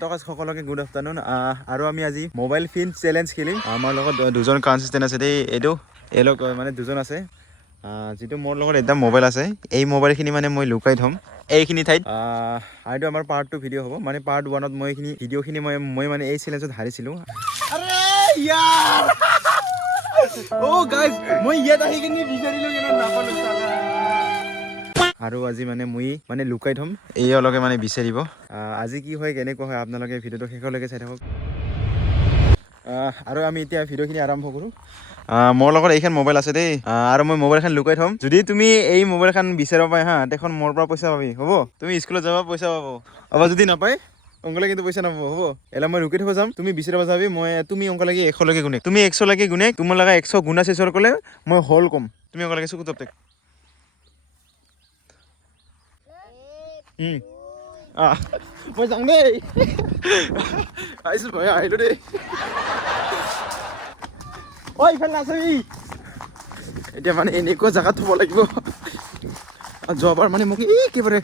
টকাচ সকলোকে good afternoon আৰু আমি আজি মোবাইল ফিন চেলেঞ্জ খেলিম আমাৰ লগত দুজন কনচিষ্টেণ্ট আছে দেই এইটো এওঁলোক মানে দুজন আছে যিটো মোৰ লগত এটা মোবাইল আছে এই মোবাইলখিনি মানে মই লুকাই থ'ম এইখিনি ঠাইত এইটো আমাৰ পাৰ্ট 2 ভিডিঅ' হ'ব মানে পাৰ্ট 1ত মই এইখিনি ভিডিঅ'খিনি মই মানে এই চেলেঞ্জত হাৰিছিলোঁ আৰে ইয়াৰ গাইজ মই ইয়াত আহি কিনে বিচাৰিলোঁ কিন্তু নাপালোঁ আৰু আজি মানে মই মানে লুকাই থ'ম এওঁলোকে মানে বিচাৰিব আজি কি হয় কেনেকুৱা হয় আপোনালোকে ভিডিঅ'টো শেষলৈকে চাই থাকক আৰু আমি এতিয়া ভিডিঅ'খিনি আৰম্ভ কৰোঁ মোৰ লগত এইখন মোবাইল আছে দেই আৰু মই মোবাইলখন লুকাই থ'ম যদি তুমি এই মোবাইলখন বিচাৰিব পাই হা তেখন মোৰ পৰা পইচা পাবি হ'ব তুমি স্কুলত যাব পইচা পাব যদি নাপায় অংকলে কিন্তু পইচা নাপাব হ'ব এলা মই লুকাই থ'ব যাম তুমি বিচাৰিব যাবি মই তুমি অংকলৈকে 100লৈকে গুনে তুমি 100লৈকে গুনে তোমাৰ লগা 100 গুণা চেচৰ ক'লে মই হল ক'ম তুমি অংকলৈকে চকু তপ্তেক মই যাওঁ দেই আহিছোঁ মই আহিলোঁ দেই ইফালে নাচাবি এতিয়া মানে এনেকুৱা জেগাত থ'ব লাগিব যোৱাবাৰ মানে মোক একেবাৰে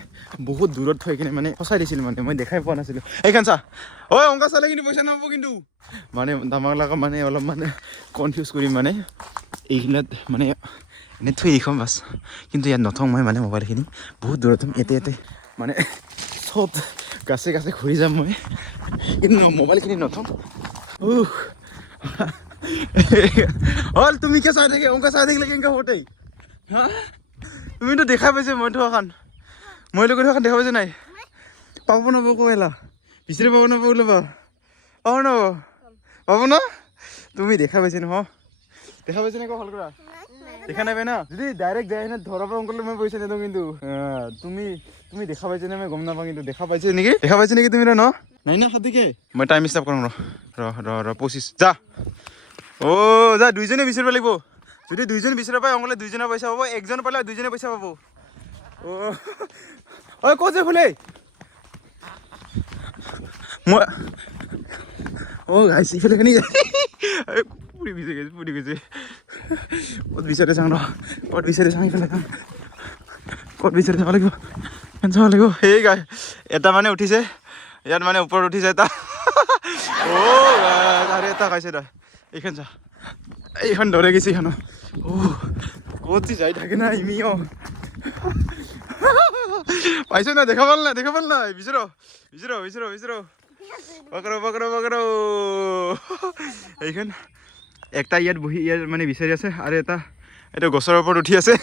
বহুত দূৰত থৈ কিনে মানে ফচাই দিছিল মানে মই দেখাই পোৱা নাছিলোঁ এইখন চা অংকা চালে কিন্তু পইচা নাপাব কিন্তু মানে আমাক লগা মানে অলপ মানে কনফিউজ কৰিম মানে এইগিলাত মানে এনে থৈ দেখাম বাছ কিন্তু ইয়াত নথওঁ মই মানে মোবাইলখিনি বহুত দূৰত থ'ম ইয়াতে মানে চব গাছে গাছে ঘূৰি যাম মই কিন্তু মোবাইলখিনি নথওঁ তুমি কিয় চাই থাকে অংকা চাই থাকিলে কেনেকৈ হওঁতেই হা তুমিতো দেখা পাইছে মই থোৱাখন মই লগত থোৱাখন দেখা পাইছে নাই পাব নাপাব ক'লা বিচাৰি পাব নাপাব ওলাবা পাব নাপাব পাব ন তুমি দেখা পাইছে নহয় দেখা পাইছে নে ভাল কৰা দেখা নাই পাই না যদি ডাইৰেক্ট যায় না ধৰা পৰা অংকলে মই পইচা নিদিওঁ কিন্তু তুমি দেখা পাইছে নে মই গম নাপাওঁ কিন্তু দেখা পাইছে নেকি তুমি ন নাই না সাতিকে মই টাইম ষ্টাপ কৰোঁ ৰ 25 যা যা দুইজনে বিচাৰিব লাগিব যদি দুইজন বিচাৰিব পাই অংকলে দুইজনৰ পইচা পাব একজন পালে দুইজনে পইচা পাব ক'ত যে খোলে মই গাইছ ইফালে কেনে পুৰি গৈছে ক'ত বিচাৰি চাওঁ ইফালে ক'ত বিচাৰি চাব লাগিব সেই গাই এটা মানে উঠিছে ইয়াত মানে ওপৰত উঠিছে এটা আৰু এটা খাইছে তই এইখন চা এইখন ধৰে গৈছে এইখন ক'ত যে যাই থাকে না ইমিও পাইছো না দেখা পাল নাই বিচাৰ পকৰো এইখন একটা ইয়াত বহি ইয়াত মানে বিচাৰি আছে আৰু এটা এইটো গছৰ ওপৰত উঠি আছে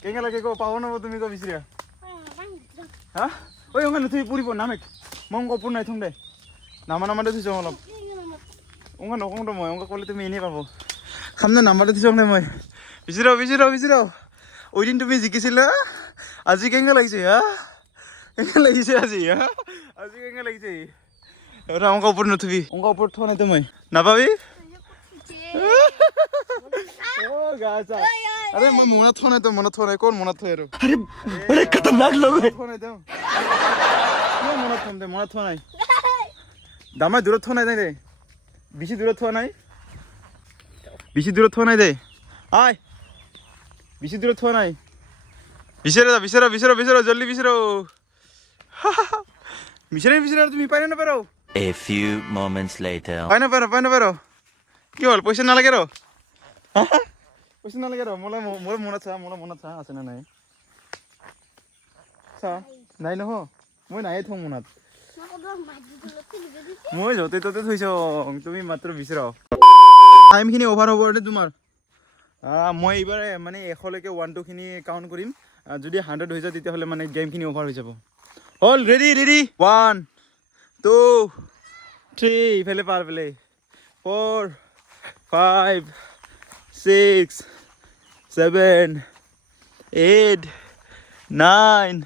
কেনেকৈ লাগে পাব নাপাব তুমি বিচাৰিয়া হা অংকা নুঠি পৰিব নামেক মই অংক ওপৰত নাই থম দে নামাতে থৈছোঁ অলপ অংকা নকওঁ তো মই অংকা ক'লে তুমি এনেই পাব খামনে নাম্বাৰটো থৈছোঁ দে মই বিচাৰ ওইদিন তুমি জিকিছিলা আজি কেনেকৈ লাগিছে আজি কেনেকৈ লাগিছে এটা অংক ওপৰত নুঠবি অংক ওপৰত থোৱা নাই তো মই নাপাবি আৰে মই মনত থোৱা নাই কোন মনত থৈ আৰু আৰে খতৰনাক লগ থোৱা নাই মনত থোৱা নাই দামাই দূৰত থোৱা নাই দে বেছি দূৰত থোৱা নাই বেছি দূৰত থোৱা নাই বিচাৰ জলদি বিচাৰ তুমি পাই নাপাৰ A few moments later. পাই নাপাৰ কি হ'ল পইচা নালাগে মোৰ মনত চা আছে নে নাই চা নাই নহয় মই নাইয়ে থওঁ মনত মই য'তে ত'তে থৈছ তুমি মাত্ৰ বিচাৰা টাইমখিনি অভাৰ হ'ব তোমাৰ মই এইবাৰ মানে 100লৈকে 1 2 খিনি কাউণ্ট কৰিম যদি 100 হৈ যায় তেতিয়াহ'লে মানে গেমখিনি অভাৰ হৈ যাব হ'ল ৰেডি 1 2 3 ইফালে পাৰ পেলে 4 5 6 7 8 9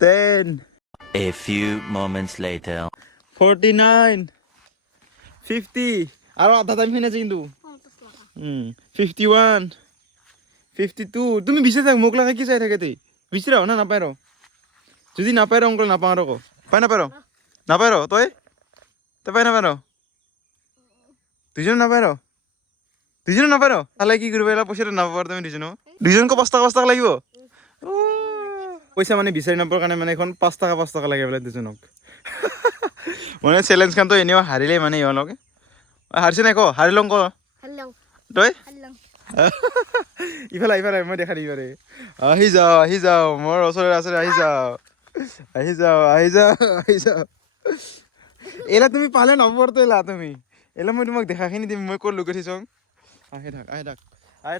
10 A few moments later. 49 50 আৰু আধা টাইমখিনি আছে কিন্তু 51 52 তুমি বিচাৰি থাক মোক লাগে কি চাই থাকে তুই বিচাৰা না নাপায় যদি নাপায় অংকল নাপাওঁ আৰু পাই নাপায় তই পাই নাপায় দুজনে নাপায় তাহলে কি কৰিব পইচাটো নাপাব তুমি দুজনকো 5 টকা লাগিব পইচা মানে বিচাৰি নাপাবৰ কাৰণে মানে এখন 5 টকা লাগে বোলে দুজনক মানে চেলেঞ্জখনতো এনেও হাৰিলেই মানে ইহঁতলোকে হাৰিছে নাই ক হাৰিলং ক তই ইফালে মই দেখা দিম আহি যাওঁ মোৰ ওচৰে আহি যাওঁ এলা তুমি পালে নম্বৰটো এলা তুমি এলা মই তোমাক দেখাখিনি দিম মই ক'ত লুকাই থৈছোঁ আহি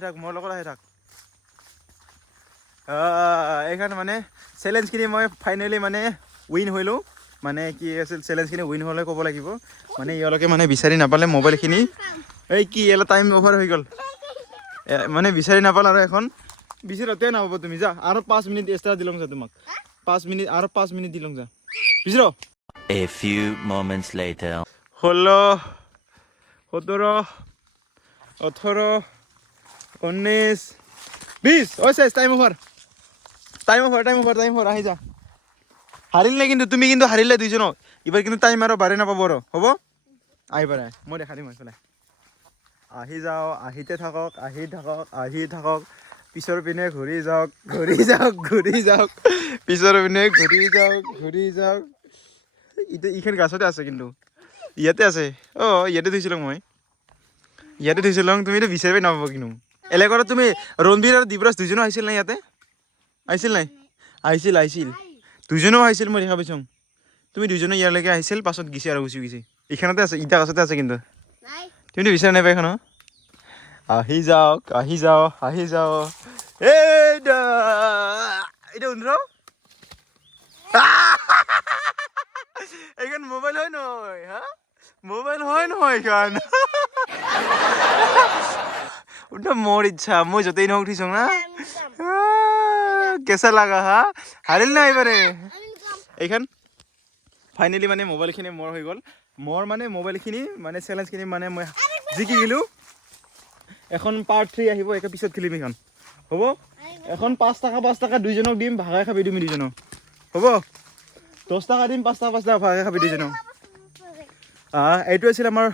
থাক মোৰ লগত আহি থাক এইখন মানে চেলেঞ্জখিনি মই ফাইনেলি মানে উইন হ'লোঁ মানে কি আছিল চেলেঞ্জখিনি উইন হ'লে ক'ব লাগিব মানে ইহঁতলোকে মানে বিচাৰি নাপালে মোবাইলখিনি এই কি এলা টাইম অভাৰ হৈ গ'ল মানে বিচাৰি নাপাল আৰু এখন বিচাৰোঁতে নহ'ব তুমি যা আৰু 5 মিনিট এক্সট্ৰা দিলং যা তোমাক 5 মিনিট আৰু 5 মিনিট দিলং যা বিচাৰ A few moments later. 16 17 18 19 20 ঐ শেষ টাইম ওভার আহি যা হাৰিলে কিন্তু তুমি কিন্তু হাৰিলে দুইজন এবাৰ কিন্তু টাইম আৰু বাঢ়ি নাপাব আৰু হ'ব আহিবাৰে মই দেখা দিম এইফালে আহি যাওঁ আহি থাকক পিছৰ পিনে ঘূৰি যাওক পিছৰ পিনে ঘূৰি যাওক এইখন গাছতে আছে কিন্তু ইয়াতে আছে ইয়াতে থৈছিলোঁ মই তুমিতো বিচাৰিবই নাপাব কিন্তু এলেকাত তুমি ৰণবীৰ আৰু দিৱৰাজ দুজনো আহিছিল নাই ইয়াতে আহিছিল দুজনেও আহিছিল মই দেখা পাইছোঁ তুমি দুজনে ইয়ালৈকে আহিছিল পাছত গিছে আৰু গুচি গৈছে এইখনতে আছে ইটা গছতে আছে কিন্তু তুমিতো বিচাৰি নাপাই এখন আহি যাওঁ এইটা উন্দ্ৰ এইখন মোবাইল হয় নহয় এইখন মোৰ ইচ্ছা মই য'তেই নহওক উঠিছোঁ না কেঁচা লাগা হাৰিল না এইবাৰে এইখন ফাইনেলি মানে মোবাইলখিনি মোৰ হৈ গ'ল মোৰ মানে মোবাইলখিনি মানে চেলেঞ্জখিনি মানে মই জিকি গ'লোঁ এখন পাৰ্ট 3 আহিব একে পিছত খেলিম এইখন হ'ব এখন 5 টকা দুইজনক দিম ভাগাই খাবি তুমি দুইজনক হ'ব 10 টকা দিম 5 টকা ভাগাই খাবি দুইজনক এইটো আছিল আমাৰ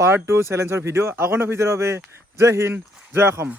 পাৰ্ট 2 চেলেঞ্জৰ ভিডিঅ' আগন্তুক ভিডিঅ'ৰ বাবে জয় হিন্দ জয় অসম